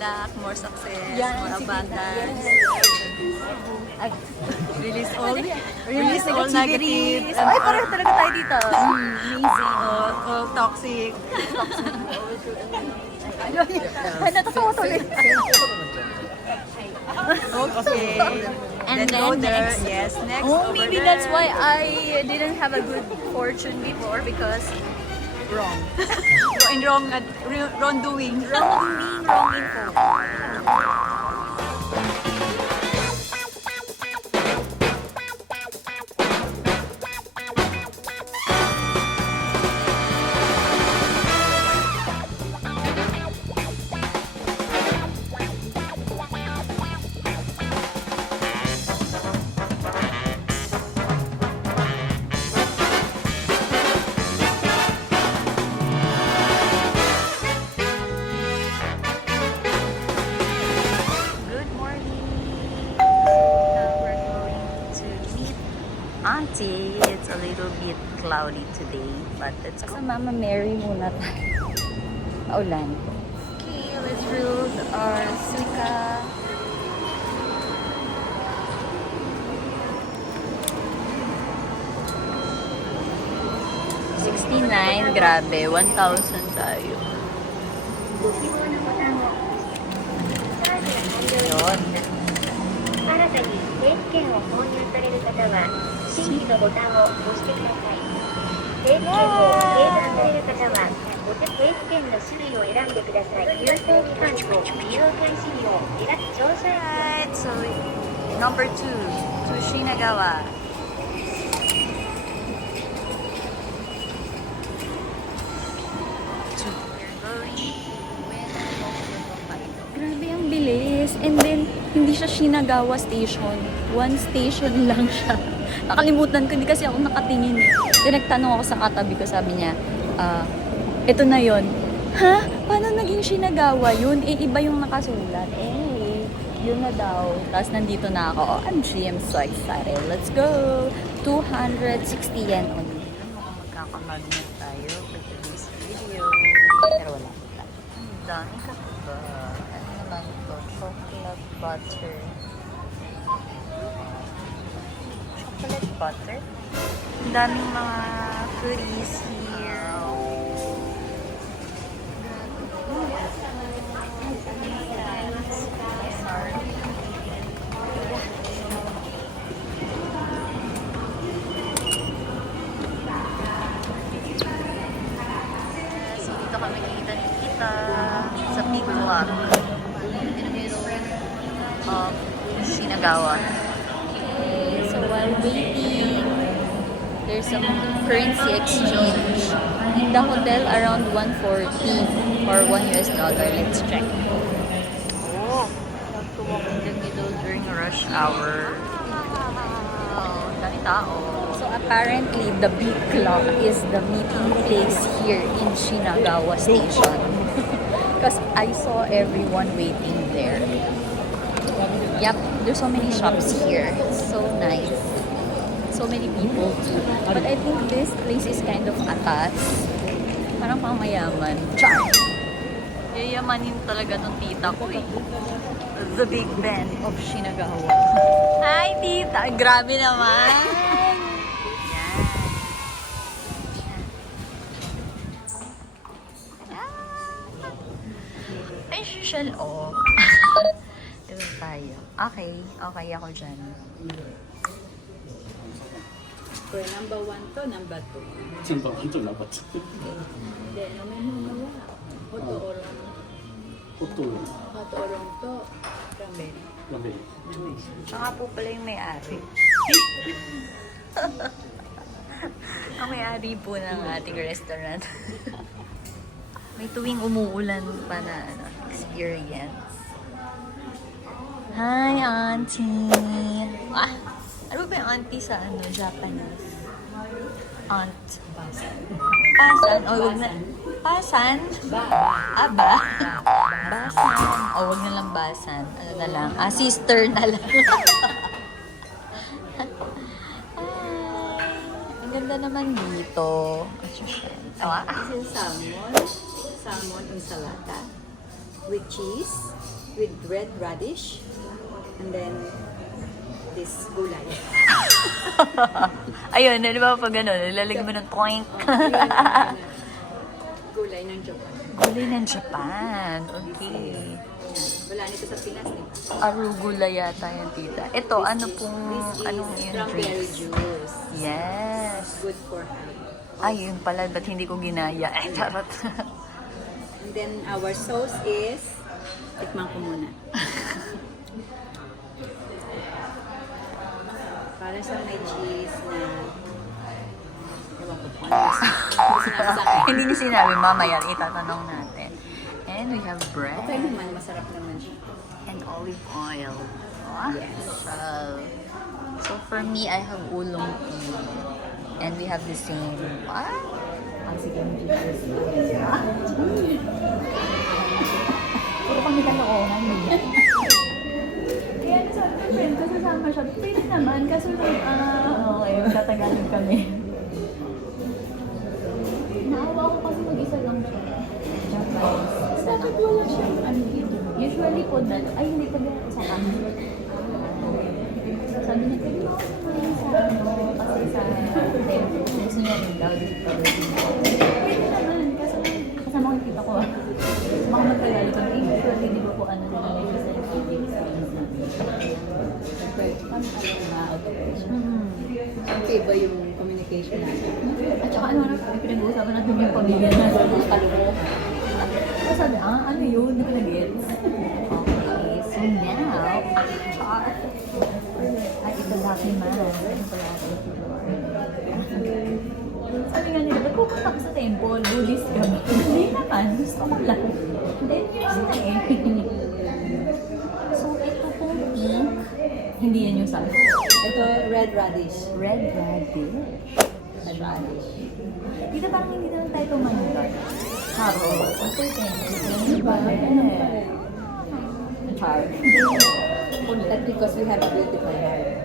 luck, more success, Yan, more sige. abundance. Ay, Release all release negative. Ay, pareho talaga tayo dito. Amazing. All toxic. Ay, natatawa tuloy. Okay. And then go there. next. Yes, next. Oh, over maybe there. that's why I didn't have a good fortune before because wrong. In wrongdoing. Wrong info. Good morning. Now we're going to meet Auntie. It's a little bit cloudy today, but let's Sa go. Mama Mary muna tayo. Paulan. Okay, let's roll our suka. $69, grabe. 1,000 tayo. Yun. 新たに定期券を購入される方は新規のボタンを押してください。定期券を計算される方は定期券の種類を選んでください。有効期間と利用開始日を選び乗車 Alright, so number 2 to Shinagawa. Grabe ang bilis. And then, hindi siya Shinagawa Station. One station lang siya. Nakalimutan ko, hindi kasi ako nakatingin. Then nagtanong ako sa katabi ko, sabi niya, ito na yon. Ha? Paano naging Shinagawa yun? Eh, iba yung nakasulat. Eh, yun na daw. Tapos nandito na ako. OMG, I'm so excited. Let's go! 260 yen only. Mukhang magkakamagnet tayo for today's video. Pero wala. Ang dami ka ba? Ano naman ito? Chocolate butter. Chocolate butter? Ang daming mga goodies here. So dito kami kita sa big clock in the middle of Shinagawa. Okay, so while waiting, there's some currency exchange. In the hotel, around 140 or $1. Let's check. Oh, have to walk in the middle during rush hour. Wow, dami tao. So apparently, the big clock is the meeting place here in Shinagawa Station. Because I saw everyone waiting there. Yep, there's so many shops here. So nice. So many people too. But I think this place is kind of atas. Parang pamayaman. Char! Yayamanin talaga nung tita ko eh. The Big Ben of Shinagawa. Hi, tita! Grabe naman! Yan. Ay, social oh. Ito tayo. Okay, okay ako dyan. For number 1 to, number 2. Number 1 to number 2. Hindi, naman mo wala. Hoto orong. Hoto. Hoto orong to. Cranberry. Labi. Siya nga po pala yung may-ari. Ang may-ari po ng ating restaurant. May tuwing umuulan pa na experience. Hi, auntie! Ah, ano ba yung auntie sa Japanese? Aunt. Pasan. Pasan? O, wag na. Pasan? Aba? Basan. O, wag na lang basan. Ano na lang? Sister na lang. Ang ganda naman dito. Tawa? Salmon. Salmon ensalada. with cheese, with red radish, and then this gulay. Ayun, di ba pag gano'n, nilalagay mo ng twink. Gulay ng Japan. Gulay ng Japan. Okay. Wala nito sa Pinas, di ba? Arugula yata yan, tita. Ito, ano pong, This is anong yung strawberry drinks? juice. Yes. Good for health. Ay, yun pala. Ba't hindi ko ginaya? Ay, charot. And then our sauce is, tikman ko muna. Para sa may cheese na, ewan ko po ano sinabi sa akin. Hindi niyo sinabi, mamaya itatanong natin. And we have bread Okay naman, masarap naman siya. and olive oil. Oh, Yes. So for me, I have oolong tea. And we have the same. What? Ang sige, Puro kami kaloohan. Kaya nasabi ko, friend ko, sasama siya. Pwede naman, kaso okay, magtatagalog kami. naawa ko kasi mag-isa lang siya. Japanese. Bakit wala siyang ano dito? Usually po, ay hindi pa din sa kami. Sabi niya, pwede mo ako sumali sa kasi sa tempo. Gusto niya rin daw dito. Pwede naman, kasi kasama ko kita ko. Baka magtagalog ko. Usually, di ba po ano na lang yung sa okay ba yung communication natin? At saka ano pinag-uusapan natin yung pamilya na sa mga kaloohan. Tapos sabi, ano yun? Hindi ko na-gets. Okay, so now, Ay, ito lucky man. Sabi nga nila, ba't pupunta ka sa temple? Buddhist ka ba? Hindi naman, gusto ko lang. 10 years na eh. So, ito pong pink, hindi yan yung sabi. Ito, red radish. Red radish. Red radish. Dito parang hindi naman tayo tumanggap. Haro. Okay, thank you. Diba? Ganun pa rin. Char. That's because we have a beautiful hair.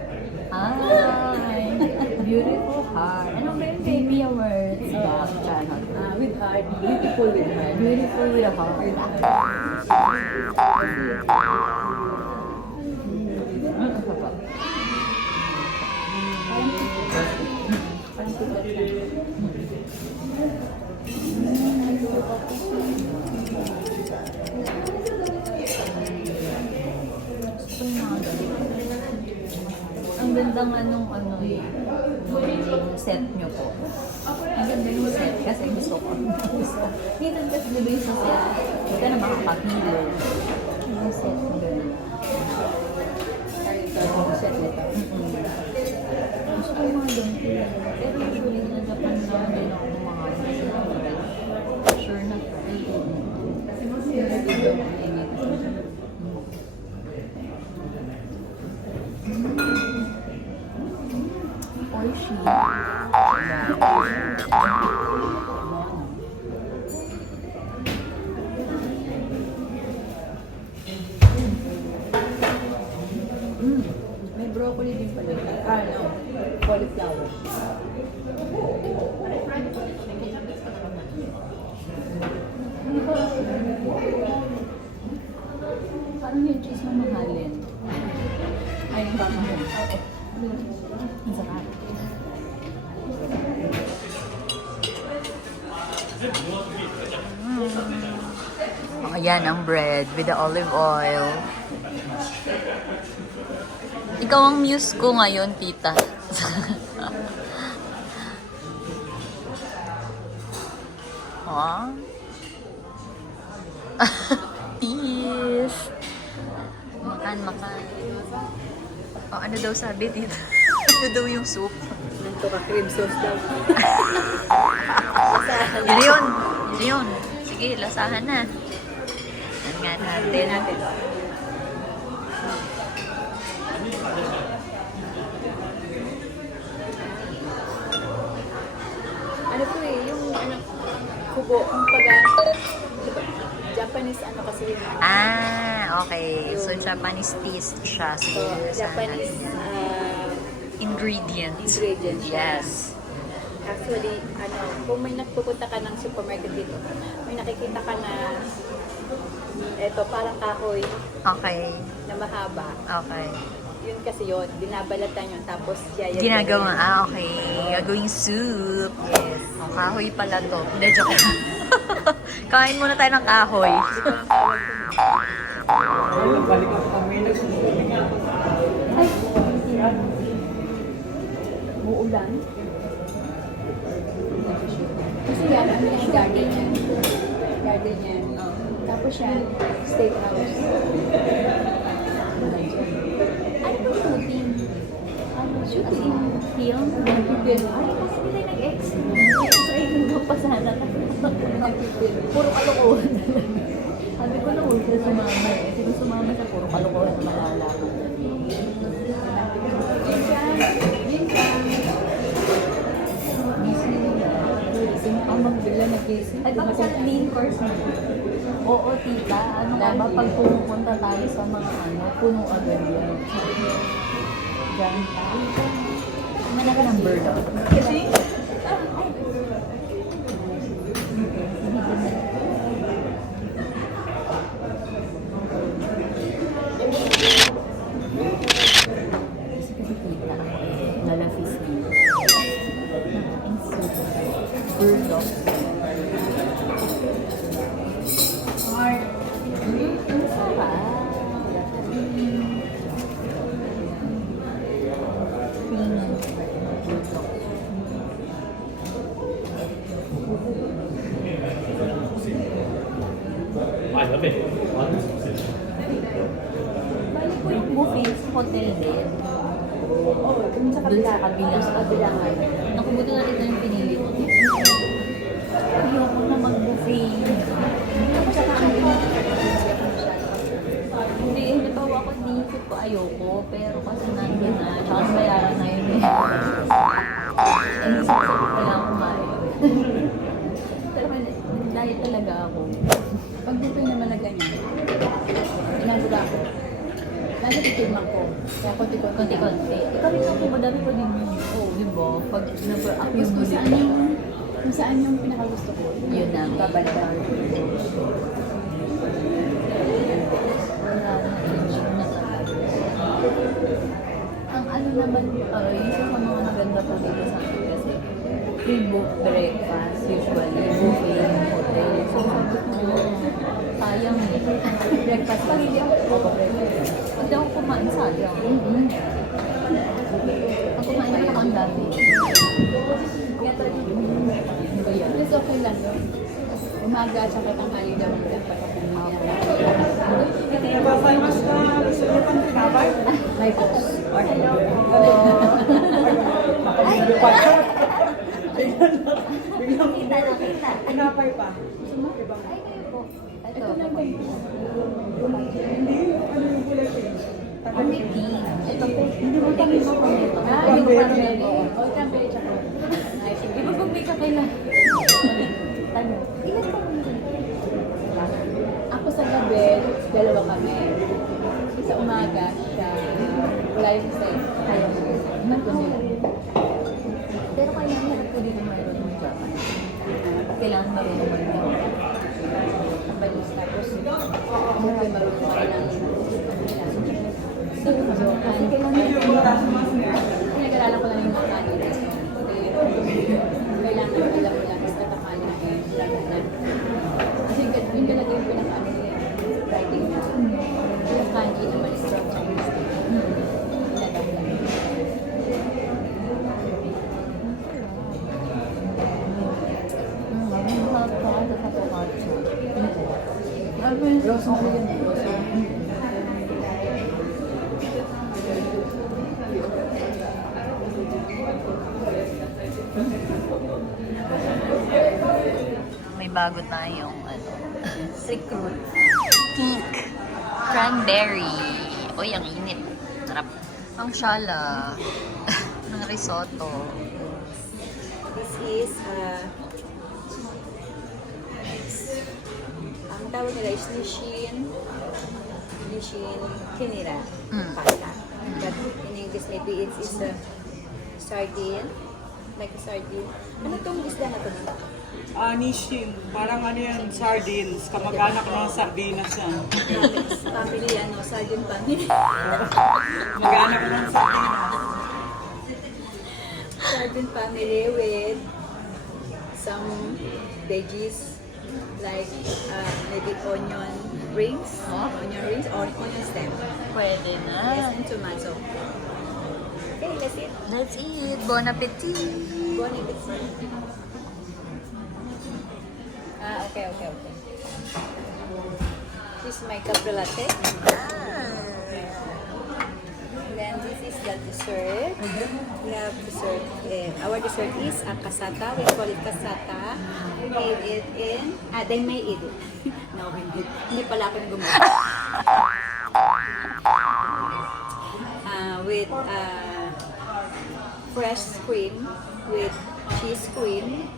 Ay, beautiful heart. Anong ba yung baby words? Back, charot. With heart. Beautiful with heart. Beautiful with a heart. With heart. Parang tikot lang. Ang gandang anong yung set nyo po. Ang ganda yung set kasi gusto ko. Minsan kasi diba yung sa set, hindi ka na makakapilo. Yung set mo gano'n. Ito, yung set nito. Gusto ko mga ganito lang. Pero usually sa Japan na din ako mga sure na fresh. Dito, mainit. Oishi. May broccoli din pala. No. Cauliflower. Paano yung cheese mo mahalin? Ay, yung baka mo. Okay. Ang sarap. oh, yan ang bread with the olive oil. Ikaw ang muse ko ngayon, tita. Huh? Peace. Makan, makan. Oh, ano daw sabi dito? Ano daw yung soup? Nanto ka cream sauce daw. Yun yun. Yun yun. Sige, lasahan na. Yan nga natin. Ano po eh, yung ano, kubo, yung pag, diba, Japanese ano kasi yun. Okay. So, Japanese taste siya. So, Sige, lasahan Japanese natin. Ingredients. ingredients. Yes. Actually, ano, kung may nagpupunta ka ng supermarket dito, may nakikita ka na Ito, parang kahoy Okay. na mahaba. Okay. Yun kasi yun, binabalatan yun, tapos yaya. Ginagawa, okay. Gagawing soup. Yes. Oh, kahoy pala to. Hindi, joke lang. Kain muna tayo ng kahoy. Ay, uulan. Kasi yan, ano yung garden niya. Garden niya. Tapos yan, steakhouse. Ano ba shooting? Ano shooting? Film? Nag-film. Ay, kasi hindi tayo nag-extra. Ay, hindi pa sana. Puro kalokohan. Sabi ko na huwag siya sumama eh. Kasi kung sumama siya, puro kalokohan na malalaman. Gising ako magbigla na gising. Ay, baka sa main course na. Oo, tita. Ano ka ba? Pag pumupunta tayo sa mga puno agad yan. Diyan tayo. Manaka ng bird. Kasi? Kasi tita ako nalafis niya. Ang soup. Bird dog. Ang sarap. 아, 옆에 완전 Balik ko yung buffet sa hotel din. Oo, dun sa Doon kabila. sa kabila. Sa kabila nga. Nakubuto na rin yung pinili ko. Ayoko na mag-buffet. Sa kakaiba. Hindi, halimbawa ako iniisip ko ayoko, pero kasi nandun na, tsaka bayaran na yun eh. Inisip ko kailangan kumain. Pero diet talaga ako. Pag buffet naman na ganyan, inagura ko. Lagi titigman ko. Kaya konti-konti. Konti-konti. Ikaw rin ako, madami ko din yun. Oo, di ba? Pag Tapos kung saan yung pinakagusto ko, yun na. babalikan. Wala na, enjoy na talaga. Ang ano naman, yung isa sa mga maganda po dito sa akin kasi free book breakfast usually, buffet yung hotel. So sabi ko, sayang eh. Breakfast pa rin ako. Pag ako kumain, sayang. Pag kumain ako, ang dami. Kaya talagang, ano ba yan? Mas okay lang yun. Umaga at saka tanghali daw ang dapat ako kumain. May post. Hello po. Ay! Kita na, kita. Pinapay pa. Ay, kayo po. Ito. Ito lang din. Hindi, ano yung kulay ko yun? May tea. Ito po. Hindi mo kami mo kung ito. Ah, yung cranberry. Oh, cranberry tsaka. Nice. Iba pag may kakailan. Tanong. Ilan po kami? Ako sa gabi, dalawa kami. Sa umaga, siya, wala yung sex. Kaya mo. Tatlo sila. Pero kailangan na po dito mayroon ng Japan. Kailangan marunong mag-Japan. Kapalis. Tapos, siyempre marunong ka ng pinag-aralan ko lang yung mga kanina. Kailangan alam mo lang is katakali na kasi yung talaga yung pinaka-ano niya, writing na. Yung kanji naman is from Chinese. Pinadam lang. Rosemary yun eh. Rosemary. May bago tayong recruit. Pink. Cranberry. Uy, ang init. Sarap. Ang shala. ng risotto. This is, ang tawag nila is Nishin Kinira pasta. But in English, maybe it's a sardine. Like a sardine. Ano tong isda na to? Nishin. Parang ano yan, sardines. Kamag-anak ng sardinas yan. Family, sardine family. Mag-anak ng sardinas. Sardine family with some veggies like maybe onion rings or onion stem. Pwede na. Yes, and tomato. Okay, that's it. That's it. Bon appetit. Bon appetit. Okay. This is my cafe latte. Then this is the dessert. We have dessert. Our dessert is cassata. We call it cassata. We made it in. They made it. No, hindi pala ako yung gumawa. With fresh cream, with cheese cream,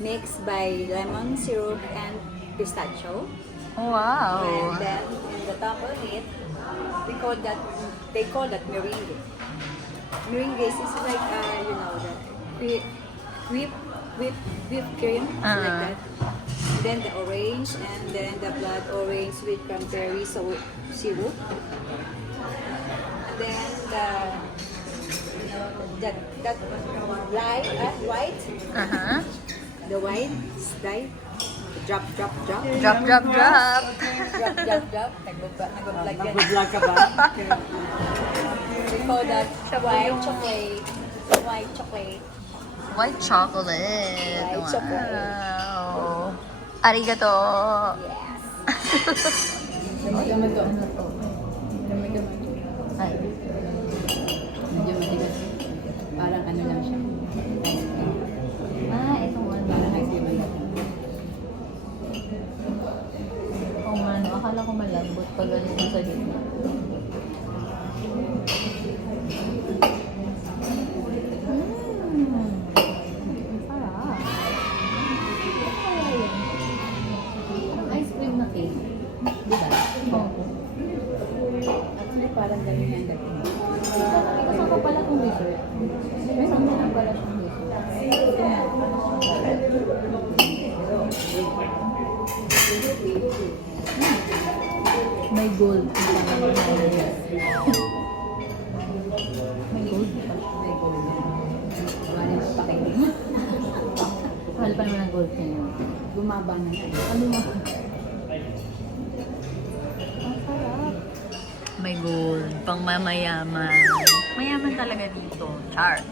mixed by lemon syrup and pistachio. Wow. And then in the top of it, they call that meringue. Meringue is like the whipped cream like that. Then the orange and then the blood orange with cranberry syrup. Then that white. The white slide. Drop. Drop. Drop. Nag-vlog yan. Mag-vlog ka ba? We call that white chocolate. White chocolate. White chocolate. White chocolate. Wow. Arigato. Yes. Gamay to. Ano to? Gamay. Ay. Medyo matigas. Parang ano lang siya. Itong ano. Parang ice cream lang. Oh man, akala ko malambot pag ganito sa gitna. Sarap. Ice cream na cake. Diba? Oo. Actually, parang ganun yung dating. Kasama ko pala itong dessert. Meron mo lang pala itong dessert. May gold. May gold. May gold. Wala yung pakinig. Mahal pa naman ang gold niya. Bumaba na na. Ano mo? Ang sarap. May gold. Pang mamayaman. Mayaman talaga dito. Char.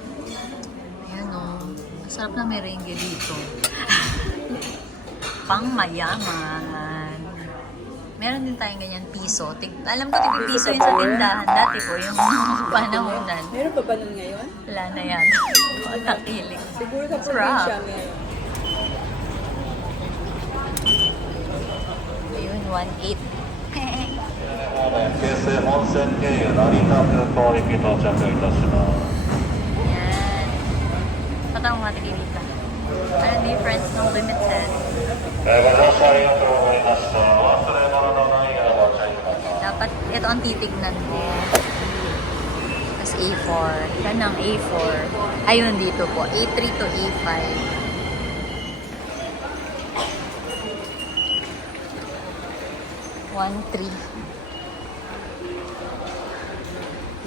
Ayan o. Ang sarap na merengue dito. Pang mayaman. Meron din tayong ganyan piso. Alam ko piso yun sa tindahan. Dati po, yung panahonan. Meron pa ba nun ngayon? Wala na yan. Nakilig. Siguro sa Sarap. probinsya meron. Ayun, 1.8. 京成本線経由成田空港行き到着いたします。 Yan. Patang mga tigilita. Ano difference ng limited? ご乗車ありがとうございました。お忘れ物のないようご注意ください。 Dapat ito ang titignan mo. Tapos A4. Yan ang A4. Ayun dito po. A3 to A5.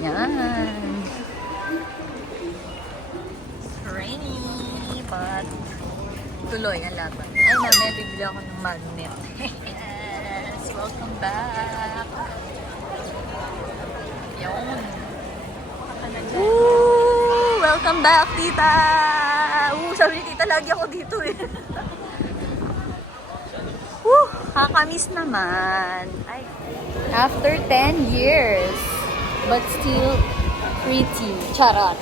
Yan. Rainy, but tuloy ang laban. Ay, mamaya bibili ako ng magnet. Yes, welcome back. Yun. Woo! Welcome back, tita! Sabi ni tita, lagi ako dito eh. Woo! Kakamiss naman. Ay. After 10 years, but still pretty. Charot.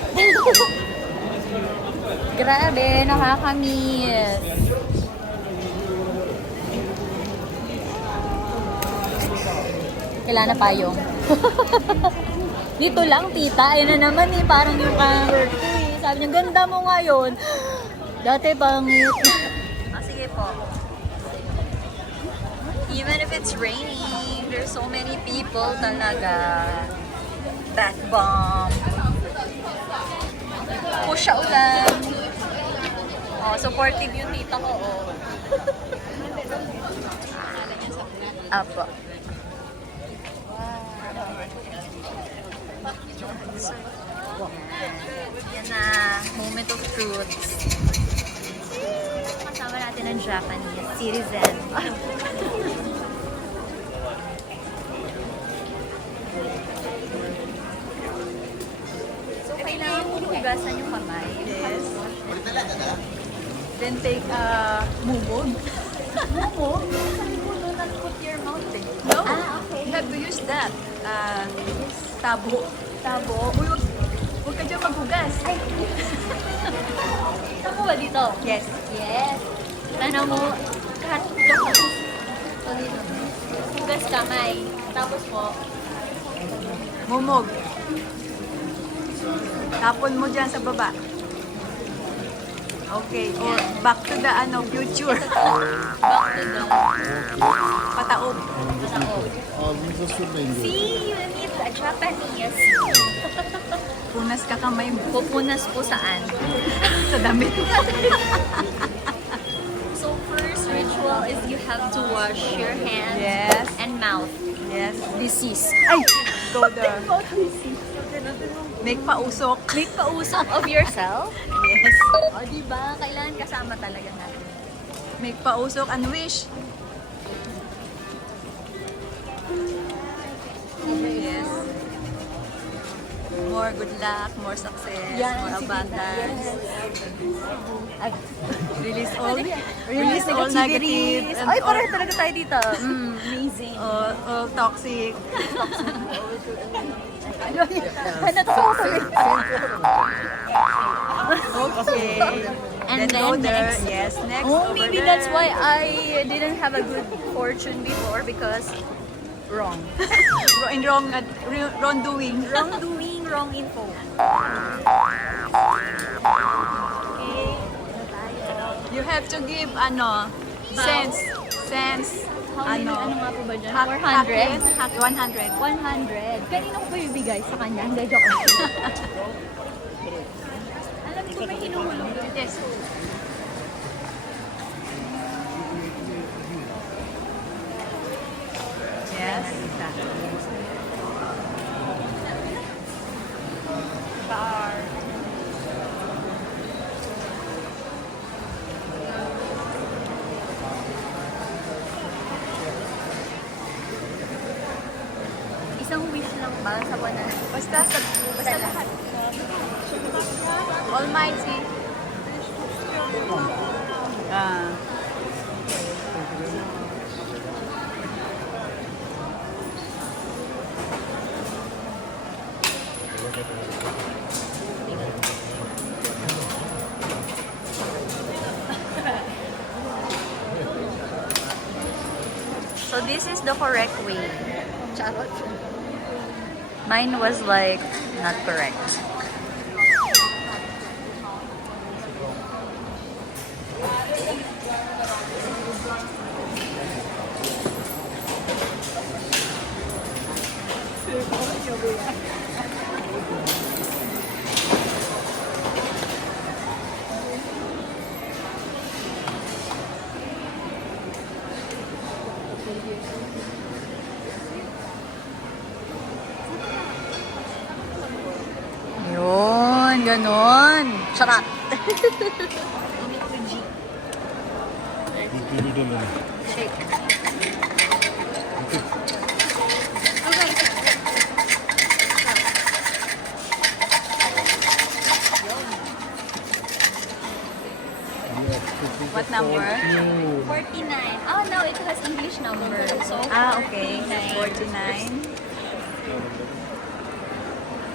Grabe, nakakamiss. Kailan na payong? Dito lang, tita. Ayun na naman eh. Parang yung camera ko eh. Sabi niya, ganda mo ngayon. Dati pangit. Sige po. Even if it's raining, there's so many people talaga. Back bomb. Pusha ulan. Oh, supportive yung tita ko, oh. Apo. Yan na, moment of truth. Kasama natin ang Japanese citizen. So, kailangan mo hugasan yung kamay. Yes. Then take mumog. Mumog? Sabi ko, do not put your mouth eh. No. Okay. You have to use that. Tabo. Tabo. Uy, huwag ka dyan maghugas. Ay! Saan mo ba dito? Yes. Yes. Tanong mo, kahit ito ka. So, dito. Hugas kamay. Tapos po, Mumog. Tapon mo dyan sa baba. Okay. Or back to the future. back to the Pataob. patako. See, you need a Japanese. Punas ka kamay mo Pupunas po saan? sa damit. So, first ritual is you have to wash your hands Yes. and mouth. Yes. Disease. Ay! Go there. Make pausok. Make pausok of yourself. Yes. O, diba? Kailangan kasama talaga natin. Make pausok and wish. Yes. More good luck, more success, more abundance. Release all negative and Ay, all, pareho talaga tayo dito. Amazing. all toxic. Ano to? Okay. And then go then there. next. Yes, next. Oh, over maybe there. that's why I didn't have a good fortune before because wrong. Wrong doing. Wrongdoing, wrong info. Okay. You have to give sense. How many, ano nga po ba dyan? 100. 400? 100. Kanino ko ba ibigay sa kanya? Hindi, joke lang. Alam ko may hinuhulog doon. Yes. Yes. Isang wish lang ba sa 100? Basta lahat. Almighty. So this is the correct way. Charot. Mine was like not correct. Yun, ganon. Charot. Shake. What number? 49. Oh, now it has English number. So, Okay. 49.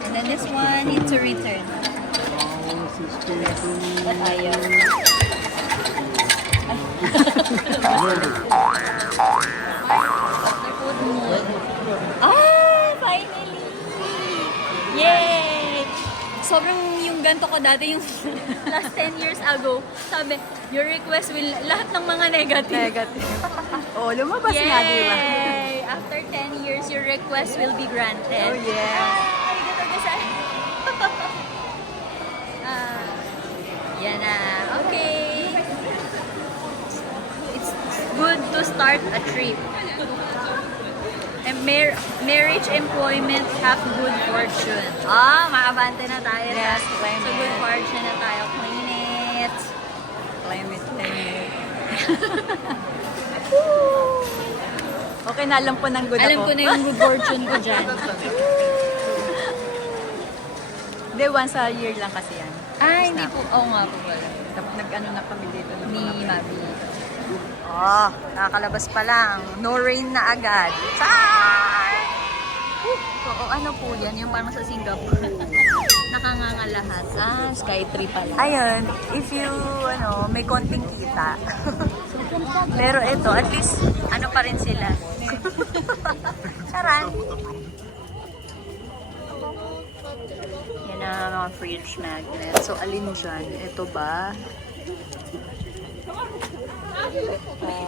And then this one need to return. But ayaw. Food mo. Ah! Finally! Yay! Sobrang yung ganito ko dati yung last 10 years ago. Sabi, your request will, lahat ng mga negative. Negative. Oh, lumabas nga, di ba? Yay! After 10 years, your request will be granted. Oh, yeah. Ah, arigato gozaimasu. Yan na. Okay. good to start a trip. And marriage, employment, have good fortune. Makabante na tayo. Yes, So, climate. good fortune na tayo. Climate. Climate. Okay na, alam ko ng good Alam ako. ko na yung good fortune ko dyan. Hindi, once a year lang kasi yan. Hindi po. Oo nga po pala. Nag-ano na kami dito. ng Ni mga- Mabi. Oh, nakakalabas pa lang. No rain na agad. Char! Oo, ano po yan? Yung parang sa Singapore. Nakanganga lahat. Skytree pala. Ayun, if you, may konting kita. Pero ito, at least, ano pa rin sila. Charan! Yan ang mga fridge magnet. So, alin dyan? Ito ba?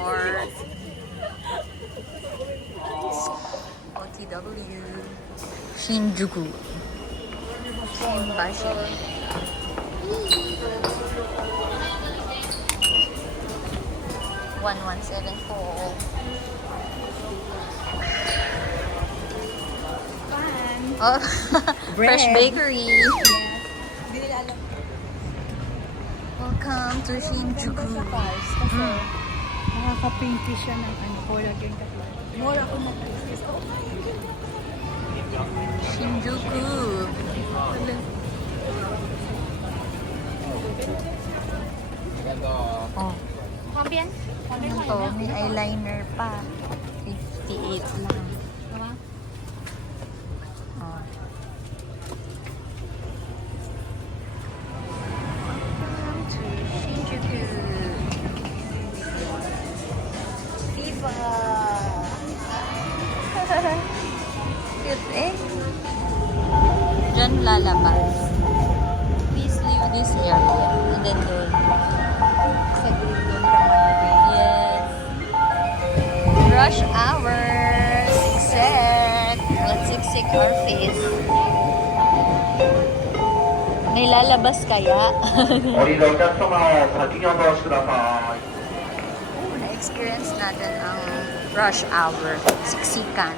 Or OTW Shinjuku. Shinbashi. One 1174. Oh, Fresh Bakery. Welcome to Shinjuku. Nakaka-pinky siya ng collagen kasi. More ako na Shinjuku. Oh. Ano to? May eyeliner pa. 58 lang. Oh. Welcome to Shinjuku. Viva! Cute eh. Diyan lalabas. Please leave this area. And then doon. sa group doon ka mag-away. Yes. Rush hour. Siksik. Let's siksik our face. May lalabas kaya? 降りるお客様は先にお通しください。 Na-experience natin ang rush hour. Siksikan.